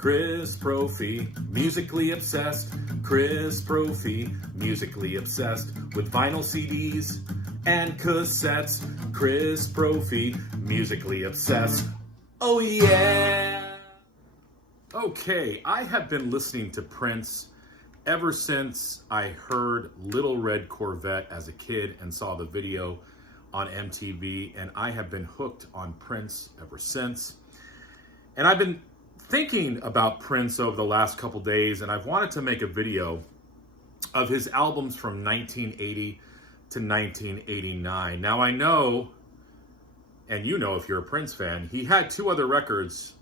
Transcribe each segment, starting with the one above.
Chris Brophy, musically obsessed. Chris Brophy, musically obsessed with vinyl CDs and cassettes. Chris Brophy, musically obsessed. Oh yeah! Okay, I have been listening to Prince ever since I heard Little Red Corvette as a kid and saw the video on MTV, and I have been hooked on Prince ever since. And I've been thinking about Prince over the last couple days, and I've wanted to make a video of his albums from 1980 to 1989. Now I know, and you know if you're a Prince fan, he had two other records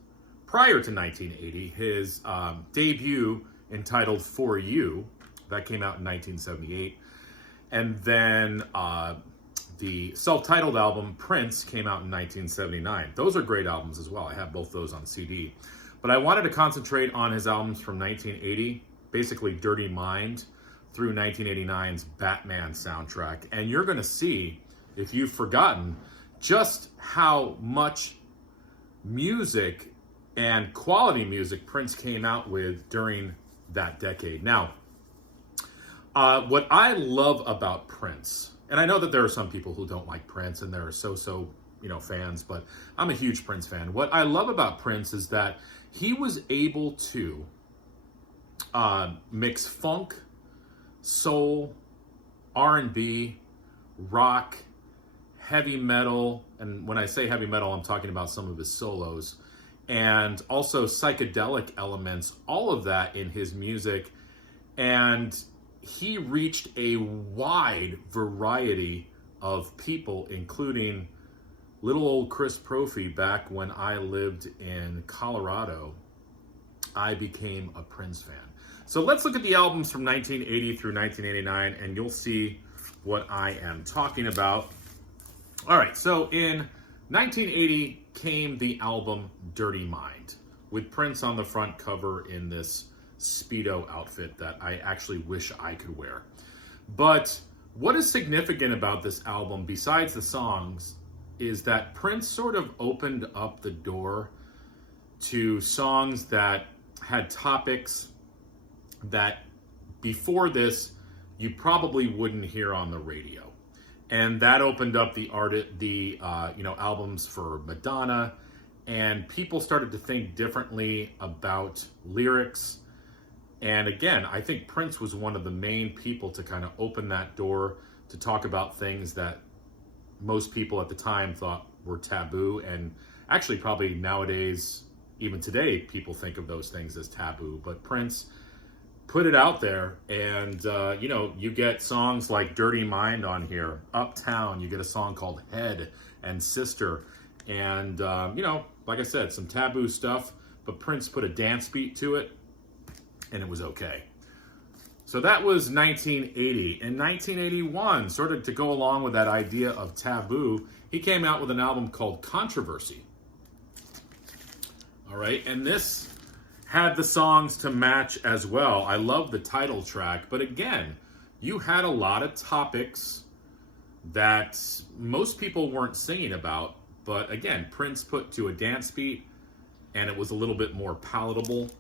prior to 1980. His debut entitled For You, that came out in 1978. And then the self-titled album, Prince, came out in 1979. Those are great albums as well. I have both those on CD. But I wanted to concentrate on his albums from 1980, basically Dirty Mind, through 1989's Batman soundtrack. And you're going to see, if you've forgotten, just how much music and quality music Prince came out with during that decade. Now, what I love about Prince, and I know that there are some people who don't like Prince and there are so fans, but I'm a huge Prince fan. What I love about Prince is that he was able to mix funk, soul, R&B, rock, heavy metal, and when I say heavy metal, I'm talking about some of his solos, and also psychedelic elements, all of that in his music. And he reached a wide variety of people, including little old Chris Brophy. Back when I lived in Colorado, I became a Prince fan. So let's look at the albums from 1980 through 1989, and you'll see what I am talking about. All right, so in 1980 came the album Dirty Mind, with Prince on the front cover in this Speedo outfit that I actually wish I could wear. But what is significant about this album, besides the songs, is that Prince sort of opened up the door to songs that had topics that before this you probably wouldn't hear on the radio. And that opened up the albums for Madonna, and people started to think differently about lyrics. And again, I think Prince was one of the main people to kind of open that door to talk about things that most people at the time thought were taboo. And actually probably nowadays, even today, people think of those things as taboo. But Prince put it out there, and you get songs like Dirty Mind on here, Uptown, you get a song called Head and Sister, and like I said, some taboo stuff, but Prince put a dance beat to it, and it was okay. So that was 1980. In 1981, sort of to go along with that idea of taboo, he came out with an album called Controversy. All right, and this had the songs to match as well. I love the title track, but again, you had a lot of topics that most people weren't singing about, but again, Prince put to a dance beat, and it was a little bit more palatable.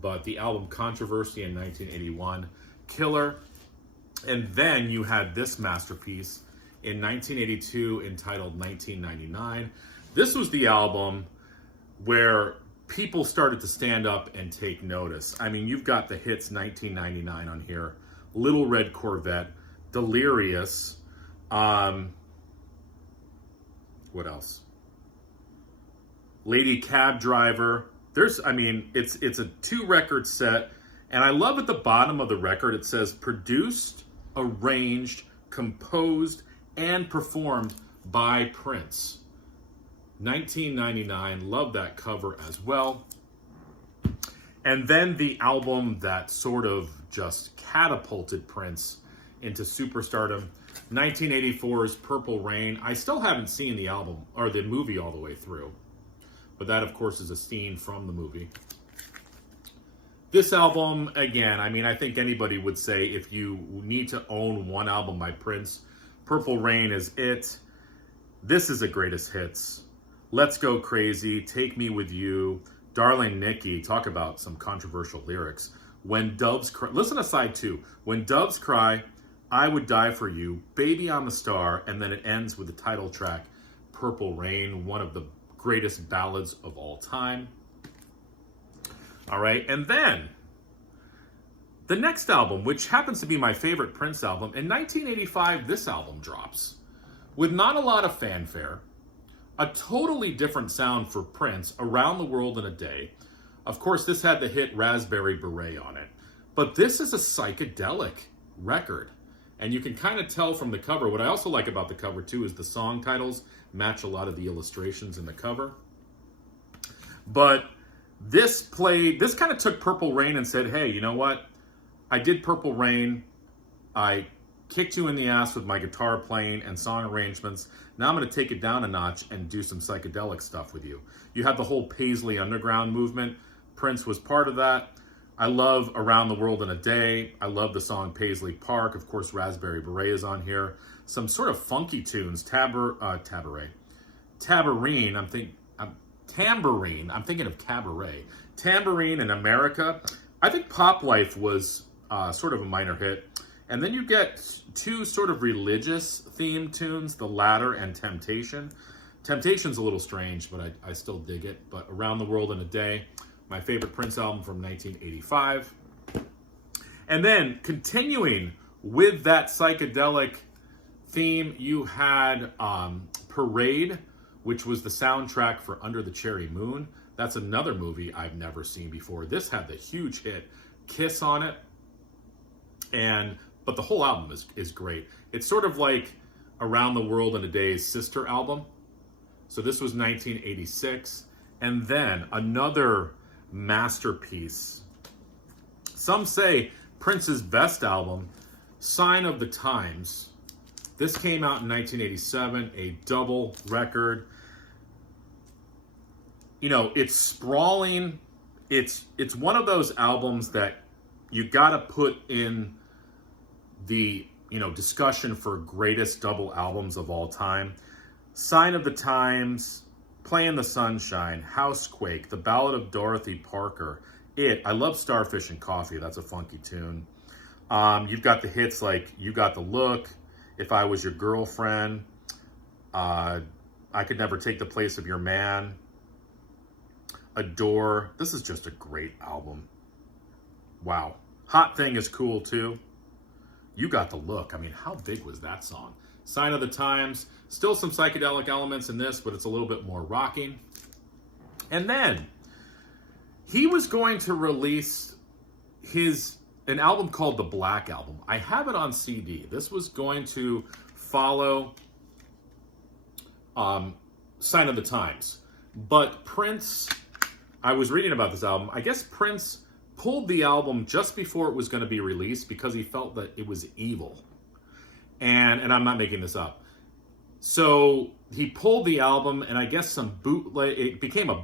But the album Controversy in 1981, killer. And then you had this masterpiece in 1982 entitled 1999. This was the album where people started to stand up and take notice. I mean, you've got the hits 1999 on here, Little Red Corvette, Delirious, what else? Lady Cab Driver. It's a 2-record set, and I love at the bottom of the record it says produced, arranged, composed, and performed by Prince. 1999, love that cover as well. And then the album that sort of just catapulted Prince into superstardom, 1984's Purple Rain. I still haven't seen the album or the movie all the way through, but that of course is a scene from the movie. This album, again, I think anybody would say if you need to own one album by Prince, Purple Rain is it. This is a greatest hits. Let's Go Crazy, Take Me With You, Darling Nikki, talk about some controversial lyrics. When doves cry, listen to side 2. When doves cry, I would die for you, baby I'm a star, and then it ends with the title track, Purple Rain, one of the greatest ballads of all time. All right, and then the next album, which happens to be my favorite Prince album, in 1985, this album drops. With not a lot of fanfare, a totally different sound for Prince, Around the World in a Day. Of course, this had the hit Raspberry Beret on it. But this is a psychedelic record. And you can kind of tell from the cover. What I also like about the cover, too, is the song titles match a lot of the illustrations in the cover. But this kind of took Purple Rain and said, hey, you know what? I did Purple Rain. I kicked you in the ass with my guitar playing and song arrangements. Now I'm going to take it down a notch and do some psychedelic stuff with you. You had the whole Paisley Underground movement. Prince was part of that. I love Around the World in a Day. I love the song Paisley Park. Of course, Raspberry Beret is on here. Some sort of funky tunes. Tambourine. I'm thinking of Cabaret. Tambourine in America. I think Pop Life was sort of a minor hit. And then you get 2 sort of religious themed tunes, The Ladder and Temptation. Temptation's a little strange, but I still dig it. But Around the World in a Day, my favorite Prince album from 1985. And then continuing with that psychedelic theme, you had Parade, which was the soundtrack for Under the Cherry Moon. That's another movie I've never seen before. This had the huge hit Kiss on it. But the whole album is great. It's sort of like Around the World in a Day's sister album. So this was 1986. And then another masterpiece. Some say Prince's best album, Sign of the Times. This came out in 1987, a double record. You know, it's sprawling. It's one of those albums that you got to put in the, discussion for greatest double albums of all time. Sign of the Times, Play in the Sunshine, Housequake, The Ballad of Dorothy Parker, I love Starfish and Coffee. That's a funky tune. You've got the hits like You Got the Look, If I Was Your Girlfriend, I Could Never Take the Place of Your Man, Adore. This is just a great album. Wow. Hot Thing is cool too. You Got the Look. I mean, how big was that song? Sign of the Times. Still some psychedelic elements in this, but it's a little bit more rocking. And then he was going to release an album called The Black Album. I have it on CD. This was going to follow Sign of the Times. But Prince, I was reading about this album. I guess Prince pulled the album just before it was going to be released because he felt that it was evil. And I'm not making this up. So he pulled the album, and I guess it became a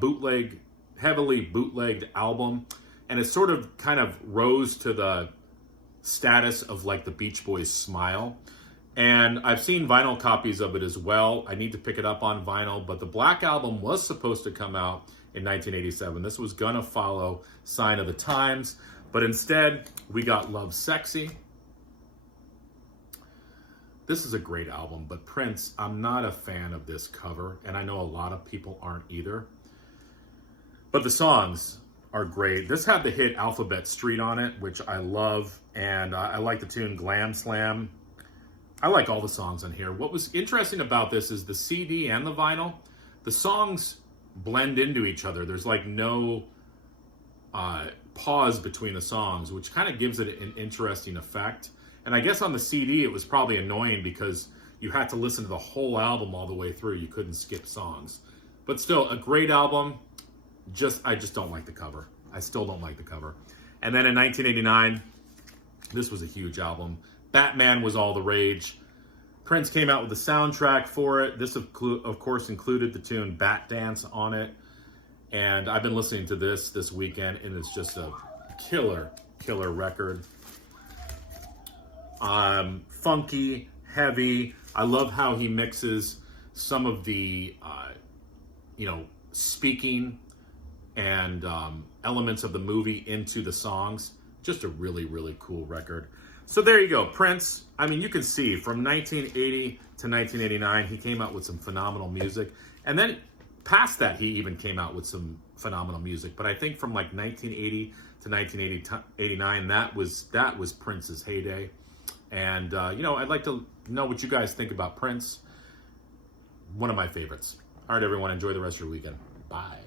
heavily bootlegged album, and it sort of kind of rose to the status of like the Beach Boys' Smile. And I've seen vinyl copies of it as well. I need to pick it up on vinyl, but the Black Album was supposed to come out in 1987. This was gonna follow Sign of the Times, but instead we got Love Sexy. This is a great album, but Prince, I'm not a fan of this cover, and I know a lot of people aren't either. But the songs are great. This had the hit Alphabet Street on it, which I love, and I like the tune Glam Slam. I like all the songs on here. What was interesting about this is the CD and the vinyl, the songs blend into each other. There's like no pause between the songs, which kind of gives it an interesting effect. And I guess on the CD, it was probably annoying because you had to listen to the whole album all the way through. You couldn't skip songs. But still, a great album. I just don't like the cover. I still don't like the cover. And then in 1989, this was a huge album. Batman was all the rage. Prince came out with the soundtrack for it. This, of course, included the tune Bat Dance on it. And I've been listening to this weekend, and it's just a killer record. Funky, heavy. I love how he mixes some of the, speaking and elements of the movie into the songs. Just a really, really cool record. So there you go, Prince. I mean, you can see from 1980 to 1989, he came out with some phenomenal music. And then past that, he even came out with some phenomenal music. But I think from like 1980 to 1989, that was Prince's heyday. And, you know, I'd like to know what you guys think about Prince. One of my favorites. All right, everyone, enjoy the rest of your weekend. Bye.